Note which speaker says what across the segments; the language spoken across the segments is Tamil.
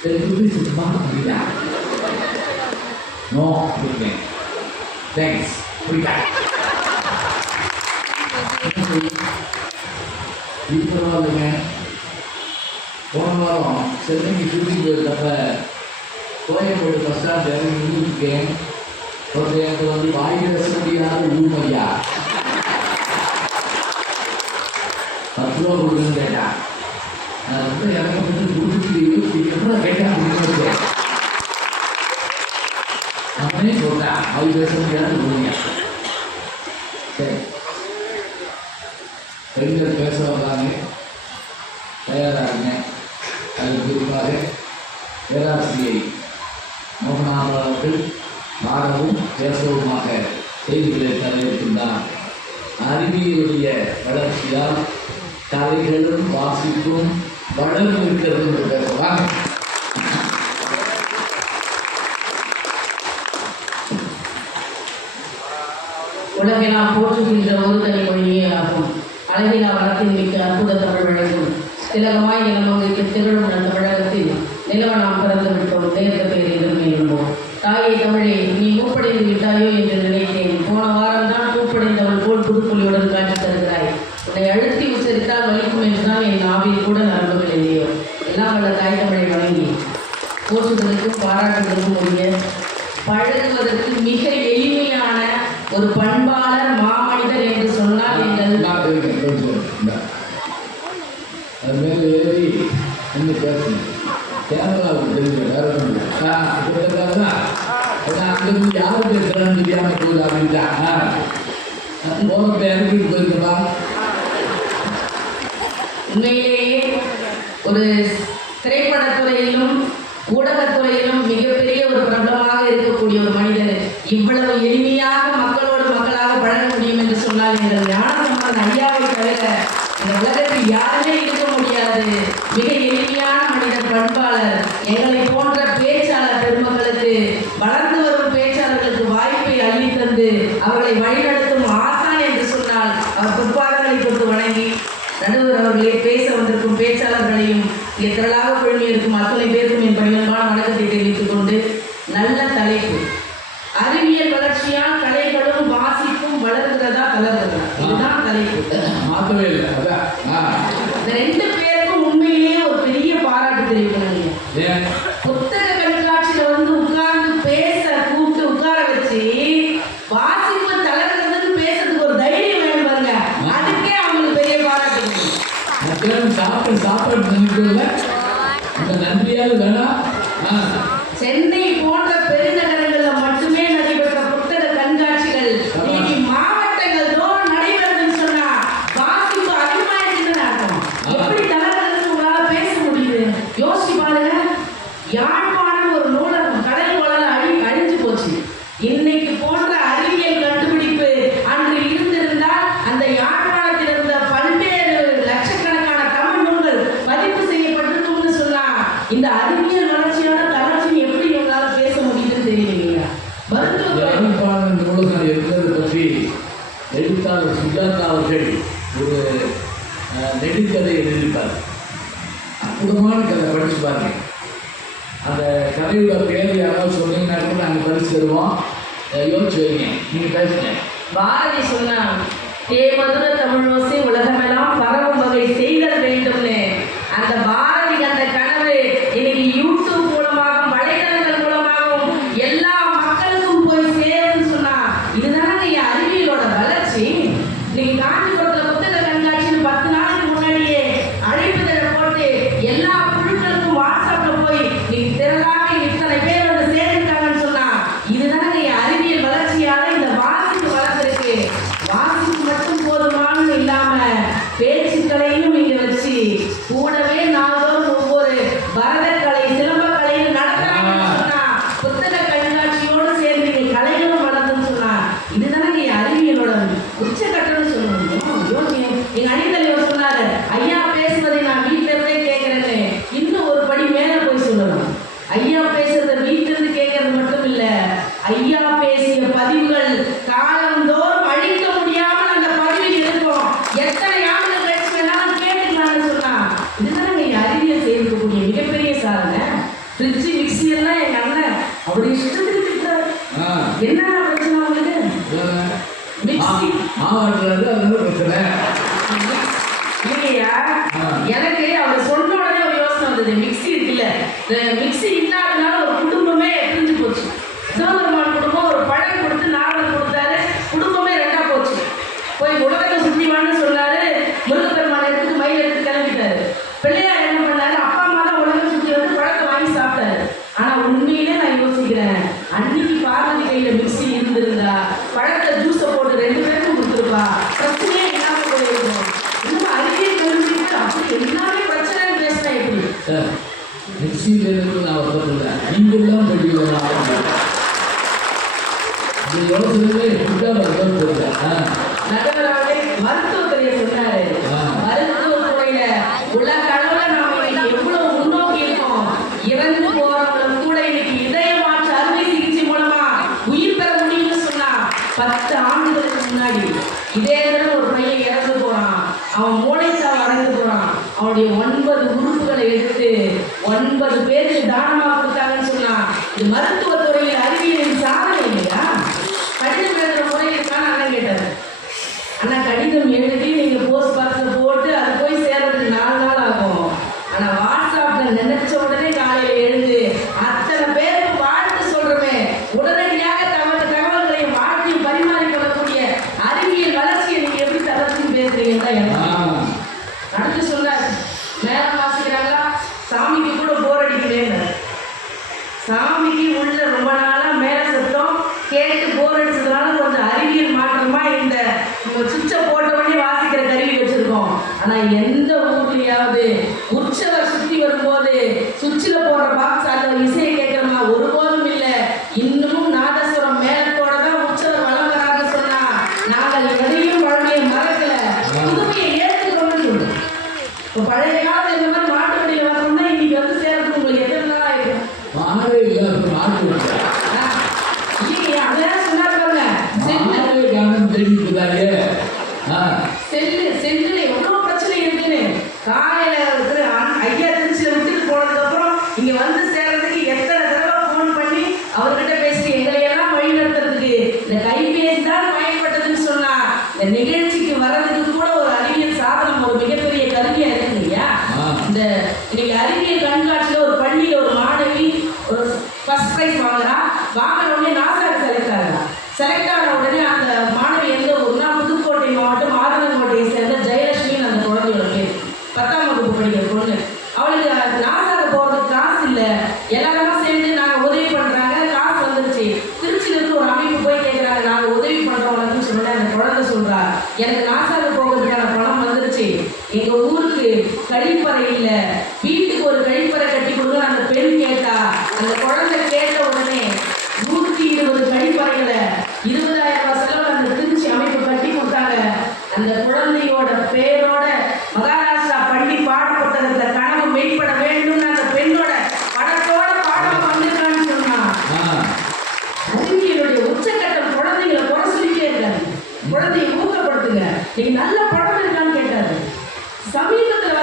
Speaker 1: சரி புத்தி சுத்தமா அப்படியா நோ அப்படிங்க தேங்க்ஸ் புரியுதா இது பரவாயில்லைங்க போன வாரம் சென்னைக்கு ஷூட்டிங் போயிருந்தப்ப கோயம்பேடு பஸ் ஸ்டாண்ட் இறங்கி நின்றுருக்கேன் ஒருத்தர் எனக்கு வந்து வாய் பேச முடியாத ஊமையா பத்து ரூபா கொடுக்குன்னு கேட்டான் நான் வந்து எனக்கு வந்து கொடுத்துட்டு இருபத்தி கேட்டேன் அப்படின்னு அவனே சொல்றான் பேச சரி பெண்கள் பேச வந்தாங்க தயாராகுங்க அது குறிப்பாக பேராசிரியை மோகனாமல் அவர்கள் பாடவும் பேசவுமாக செய்திகளை தரவிருக்கின்றார் அறிவியலுடைய வளர்ச்சியால் கலைகளும் வாசிப்பும் வளர்ந்து இருக்கிறது என்று பேசலாம்
Speaker 2: உலகெல்லாம் போற்றுகின்ற ஒரு தனி மொழியே ஆகும் அழகிலா வளத்தின் மிக்க அற்புத தமிழ் வழங்கும். திலகமாய் நிலமங்கைக்கு திகழும் நம் தமிழகத்தில் நிலவ நாம் பிறந்து விட்டோம் தேர்ந்த பேரிலும் எழும்போம் தாயை தமிழே நீ மூப்படைந்து விட்டாயோ என்று நினைத்தேன். போன வாரம் தான் பூப்படைந்தவள் போல் புதுப்புலியுடன் காட்சி தருகிறாய். உன்னை அழுத்தி உச்சரித்தால் வலிக்கும் என்றுதான் என் நாவில் கூட நரம்புகள் இல்லையோ. எல்லாம் வல்ல தாய் தமிழை வழங்கி போற்றுவதற்கும் பாராட்டுவதற்கும் உரிய பழகுவதற்கு மிக எளிமையான ஒரு பண்பாளர் மாமனிதர் என்று சொன்னால்
Speaker 1: இந்தா. அது மேலே ஏறி பேசணும் தெரிஞ்ச வேற அங்கிருந்து தெரியாமல் போகுது போகிறப்ப இறங்கிட்டு போயிருக்கா
Speaker 2: உண்மையிலேயே ஒரு திரைப்படத்துறையிலும் ஊடகத்துறையிலும் தலைப்பு அறிவியல் வளர்ச்சியால் கலைகளும் வாசிப்பும் வளர்கிறதா வளர்கிறதா இதுதான் தலைப்பு.
Speaker 1: மாற்றவே இல்லை அதான் ஆ
Speaker 2: இந்த ரெண்டு பேருக்கும் உண்மையிலேயே ஒரு பெரிய பாராட்டு தெரிவிக்கணும் நீங்க
Speaker 1: ஏன்
Speaker 2: புத்தக கண்காட்சியில வந்து உட்கார்ந்து பேச கூப்பிட்டு உட்கார வச்சு வாசிப்பு தளர்கிறதுன்னு பேசுறதுக்கு ஒரு தைரியம் வேணும் பாருங்க அதுக்கே அவங்களுக்கு பெரிய பாராட்டு கிடைக்கும்.
Speaker 1: மத்தியானம் சாப்பிட்டு சாப்பாடு நினைக்கல அந்த நன்றியாவது வேணாம் ஆ
Speaker 2: சென்னை போன்ற பெருநகரங்களில் மட்டுமே நடைபெற்ற புத்தக கண்காட்சிகள் இன்னைக்கு மாவட்டங்கள் தோறும் நடைபெறுதுன்னு சொன்னா வாசிப்பு அதிகமாயிருக்குன்னு அர்த்தம் எப்படி தளர்கிறதுன்னு உங்களால பேச முடியுது யோசிச்சு பாருங்க யாழ்ப்பாணம் ஒரு நூலகம் கடல் வளர அழி அழிஞ்சு போச்சு இன்னைக்கு போன்ற அறிவியல் கண்டுபிடிப்பு அன்று இருந்திருந்தால் அந்த யாழ்ப்பாணத்தில் இருந்த பல்வேறு லட்சக்கணக்கான தமிழ் நூல்கள் பதிப்பு செய்யப்பட்டிருக்கும்னு சொன்னா இந்த அறிவியல் வளர்ச்சியோட தளர்ச்சி எப்படி உங்களால பேச முடியுதுன்னு தெரியலைங்க மருத்துவ
Speaker 1: நூலகம் இருந்தது பற்றி எழுத்தாளர் சுஜாதா அவர்கள் ஒரு நெடுக்கதை எழுதியிருப்பார். அற்புதமான கதை படிச்சு பாருங்க. அந்த கதையோட பேர் யாராவது சொன்னீங்கன்னா கூட நாங்கள் பரிசு தருவோம். யோசிச்சு வைங்க. நீங்கள் பேசுங்க.
Speaker 2: பாரதி சொன்னான் தே மதுர தமிழோசை உலகமெல்லாம் பரவும் வகை செய்தல் ஆவி ஆவாட்டுறது அது வந்து பிரச்சனை. இல்லையா? எனக்கு அவர் சொன்ன உடனே ஒரு யோசனை வந்தது. மிக்சி இருக்குல்ல. மிக்சி இதே ஒரு பையன் இறந்து போறான். அவன் மூளைச்சா வளர்ந்து போறான். அவனுடைய ஒன்பது உறுப்புகளை எடுத்து ஒன்பது பேருக்கு தானமா கொடுத்தாங்கன்னு சொன்னா இது மருத்துவத்துறையில் பழைய காலத்தில் எங்க ஊருக்கு கழிப்பறை இல்ல வீட்டுக்கு ஒரு கழிப்பறை கட்டி கொடுக்க அந்த பெண் கேட்டா அந்த குழந்தை கேட்ட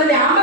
Speaker 2: വന്നത് ആ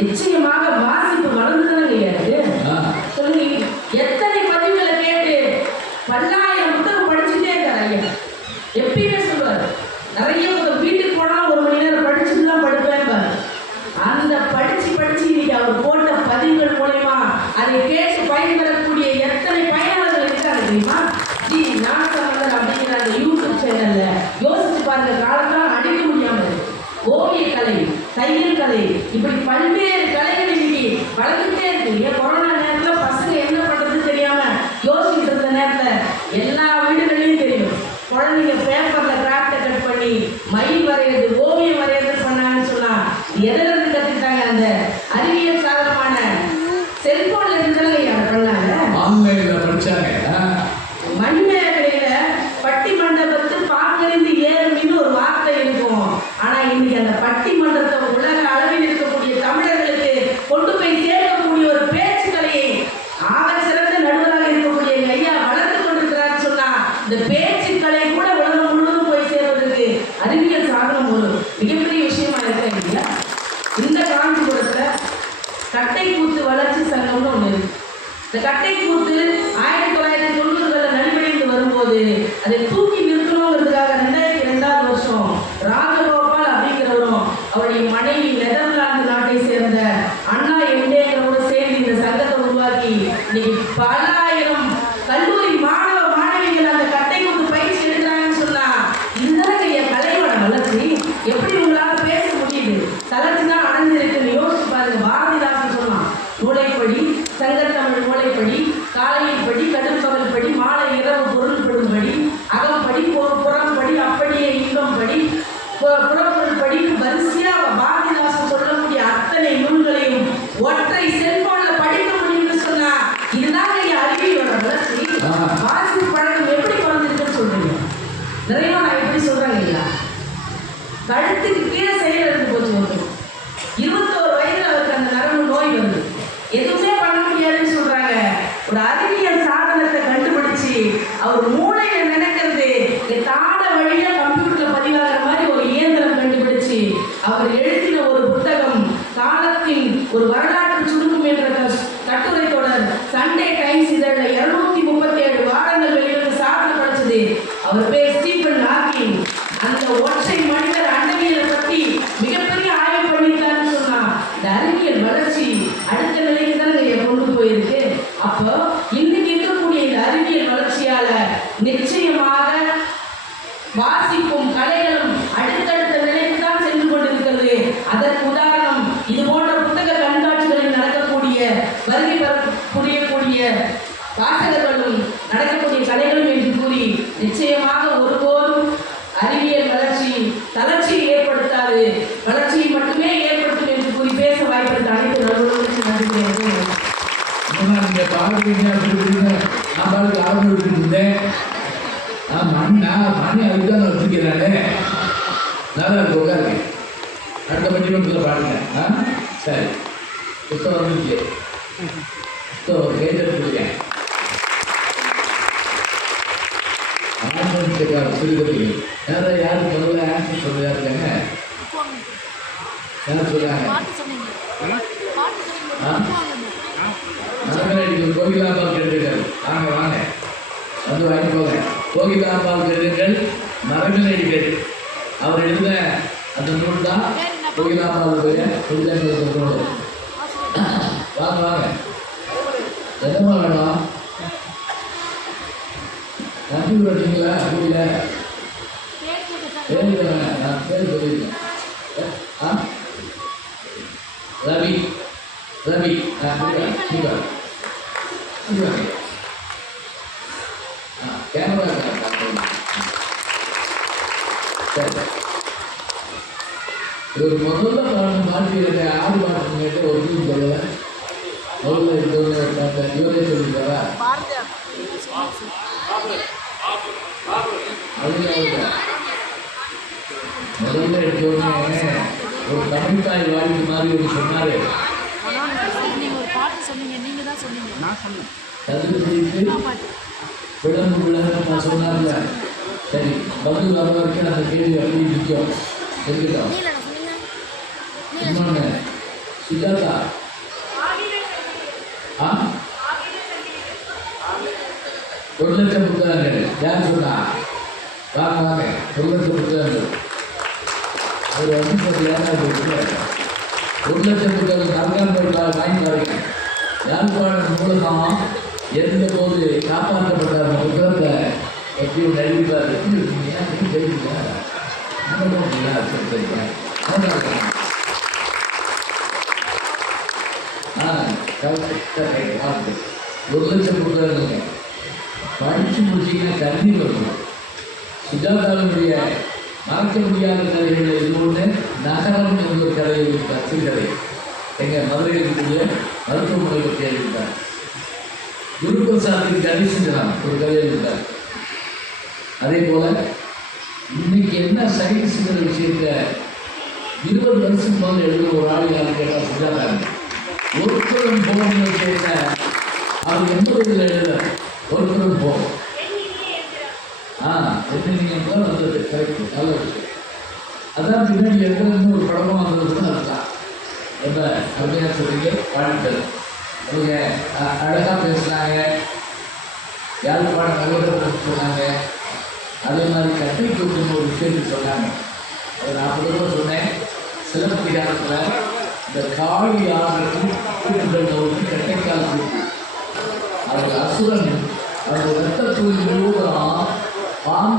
Speaker 2: நிச்சயமாக வாசிப்பு வளர்ந்துதானே கிடையாது கட்டை கூத்து ஆயிரத்தி தொள்ளாயிரத்தி தொண்ணூறுகளில் நலிவடைந்து வரும்போது அதை தூக்கி நிறுத்தணுங்கிறதுக்காக ரெண்டாயிரத்தி ரெண்டாவது வருஷம் ராஜகோபால் அப்படிங்கிறவரும் அவருடைய மனைவி நெதர்லாந்து நாட்டை சேர்ந்த அண்ணா எம்டேங்கிறவரும் சேர்ந்து இந்த சங்கத்தை உருவாக்கி இன்னைக்கு பல ஆயிரம் வாசகர்களும் நடக்கக்கூடிய கலைகளும் என்று கூறி நிச்சயமாக ஒருபோதும் அறிவியல் வளர்ச்சி தளர்ச்சியை ஏற்படுத்தாது. வளர்ச்சியை மட்டுமே ஏற்படுத்தும் என்று கூறி பேச வாய்ப்பெடுத்த அனைத்து நண்பர்களுக்கு நன்றி
Speaker 1: பாருங்க சரி. புத்தகம் ஆப்போசிட்டுக்கார திருப்பதி யார யாரும் முதல்ல ஆன்சர் சொல்ல இருக்காங்க? யார் சொல்றாங்க கோகிலாம்பால் கேட்டுகள் வாங்க வாங்க. வந்து வாங்கி போங்க. கோகிலாம்பால் கேட்டுகள் மரபிலடி பேர். அவர் எழுத அந்த நூல் தான் கோகிலாம்பாளுடைய புரிதங்கள் வாங்க வாங்க. என்னமா வேணும் நான் பேர் சொல்லியிருக்கேன் ரவி. ரவி. கேமரா ஒரு முதல்ல மாற்றி ஆறு மாற்றிட்டு ஒரு சொல்லலை முதல்ல இது இவரே முதல்ல ஒரு தமிழ் தாய் வாழ்க்கை மாதிரி ஒரு சொன்னார் விளம்பு விளம்பு நான் சொன்னார்ல சரி பதில் வர கேள்வி அப்படியே நிற்கும்
Speaker 3: இருக்குதா
Speaker 1: இன்னொன்று சுஜாதா ஒரு லட்சம் புத்தகங்கள். யார் சொன்னா? ஒரு லட்சம் புத்தகங்கள். அவர் வந்து ஒரு லட்சம் புத்தகங்கள் தற்காலிகளால் வாங்கி தருங்க யாழ்ப்பாணம் மூலமாக எந்த போது காப்பாற்றப்பட்ட அந்த புத்தகத்தை? எப்படி ஒரு அறிவிப்பார் எப்படி இருக்கீங்க தெரியுங்க ஒரு லட்சம் புத்தகங்கள். படித்து முடிச்சிங்கன்னா கல்வி வரும். சுஜாதாவுடைய மறக்க முடியாத கதைகள் எது ஒன்று நகரம் என்ற ஒரு கதை. இருக்கிறார் சிறுகதை எங்கள் மதுரையில் இருக்கக்கூடிய மருத்துவமனை பற்றி எழுதிட்டார் குருபிரசாத்தின் கல்வி செஞ்சான் ஒரு கதை எழுதிட்டார் அதே போல் இன்னைக்கு என்ன சயின்ஸுங்கிற விஷயத்த இருபது வருஷம் முதல்ல எழுத ஒரு ஆள் யாரும் கேட்டால் சுஜாதா. ஒருத்தரும் போகணும்னு கேட்ட அவர் எண்பதுல எழுத ஒருத்தரும் போகும் ஆ தான் வந்தது. கரெக்ட் நல்ல விஷயம். அதான் பின்னாடி எங்கிருந்து ஒரு படமும் வந்ததுன்னு அதுதான் ரொம்ப அருமையாக சொல்றீங்க வாழ்த்துக்கள். அவங்க அ- அழகா பேசுனாங்க. யாழ்ப்பாண நகரத்தை சொன்னாங்க. அதே மாதிரி கட்டை தூக்குன்னு ஒரு விஷயத்தை சொன்னாங்க. அதை நான் பொதுவாக சொன்னேன். சிலப்பதிகாரத்தில் இந்த காளி ஆடுறது கூட்டுகள் நோக்கி கட்டைக்கால் தூக்கு. அவர் அசுரன். 아이고, 몇달 동안 이러더라.